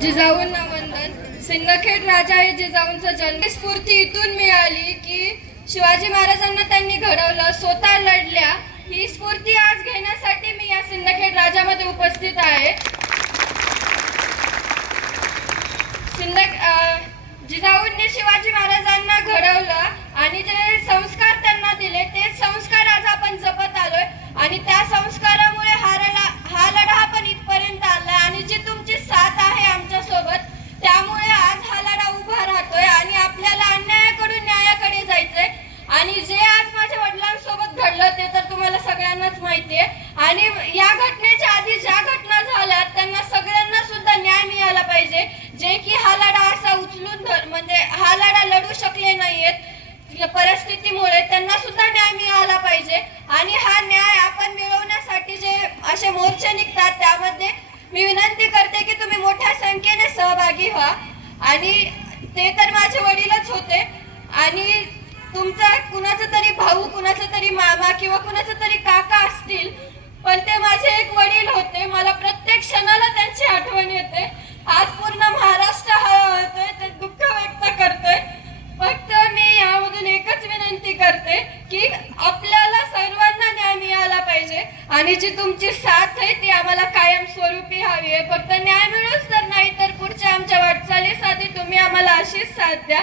जिजाऊंना वंदन. सिंदखेड राजा हे जिजाऊंचं जन्म स्फूर्ती इथून मिळाली की शिवाजी महाराजांना त्यांनी घडवलं स्वतः लढल्या. ही स्फूर्ती आज घेण्यासाठी मी या सिंदखेड राजामध्ये उपस्थित आहे. सिंद जिजाऊंनी शिवाजी महाराजांना घडवलं आणि जे संस्कार त्यांना दिले ते संस्कार आज आपण जपत आलोय आणि त्या संस्कारामुळे हा लढा हा लढा पण इथपर्यंत आलाय आणि जी तुमची साथ आहे आमच्यासोबत त्यामुळे आज हा लढा उभा राहतोय आणि आपल्याला अन्यायाकडून न्यायाकडे जायचंय आणि जे आज माझ्या वडिलांसोबत घडलं ते तर तुम्हाला सगळ्यांनाच माहिती आहे आणि या घटनेच्या आधी ज्या घटना झाल्या त्यांना सगळ्यांना सुद्धा न्याय मिळाला पाहिजे जे की हा लढा असा उचलून म्हणजे हा लढा लढू शकले नाहीयेत. परिस्थितीमुळे त्यांना सुद्धा न्याय मिळाला पाहिजे. आणि हा न्याय आपण मिळवण्यासाठी जे असे मोर्चे निघतात त्यामध्ये मी विनंती करते की तुम्ही मोठ्या संख्येने सहभागी व्हा. आणि ते तर माझे वडीलच होते. आणि तुमचा कुणाचा तरी भाऊ कुणाचा तरी मामा किंवा कुणाचा तरी काका असतील पण ते करते की आपल्याला सर्वांना न्याय मिळाला पाहिजे. आणि जी तुमची साथ आहे ती आम्हाला कायम स्वरूपी हवी आहे. फक्त न्याय मिळूच तर नाही तर पुढच्या आमच्या वाटचालीसाठी तुम्ही आम्हाला अशीच साथ द्या.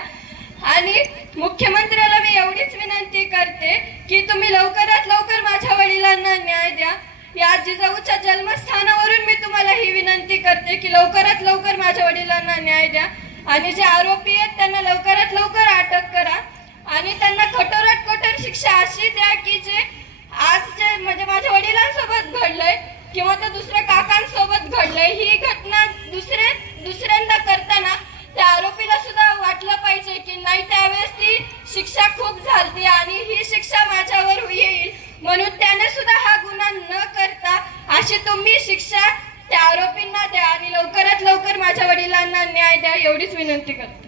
आणि मुख्यमंत्र्याला मी एवढीच विनंती करते की तुम्ही लवकरात लवकर माझ्या वडिलांना न्याय द्या. या जिजाऊच्या जन्मस्थानावरून मी तुम्हाला ही विनंती करते की लवकरात लवकर माझ्या वडिलांना न्याय द्या. आणि जे आरोपी आहेत त्यांना लवकरात लवकर अटक करा. आणि त्यांना कठोरात कठोर शिक्षा अशी द्या की जे आज जे म्हणजे माझ्या वडिलांसोबत घडलंय किंवा त्या दुसऱ्या काकांसोबत घडलंय ही घटना दुसऱ्या दुसऱ्यांदा करताना त्या आरोपीला सुद्धा वाटलं पाहिजे की नाही त्यावेळेस ती शिक्षा खूप झालती आणि ही शिक्षा माझ्यावर येईल. म्हणून त्याने सुद्धा हा गुन्हा न करता अशी तुम्ही शिक्षा त्या आरोपींना द्या आणि लवकरात लवकर माझ्या वडिलांना न्याय द्या एवढीच विनंती करते.